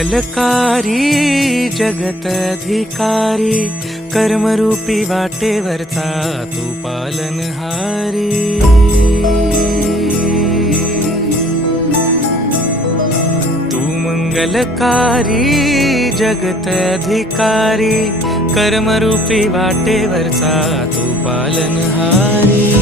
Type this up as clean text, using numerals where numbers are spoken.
मंगलकारी जगत अधिकारी, कर्मरूपी वाटेवरचा तू पालनहारी। तू मंगलकारी जगत अधिकारी, कर्मरूपी वाटेवरचा तू पालनहारी।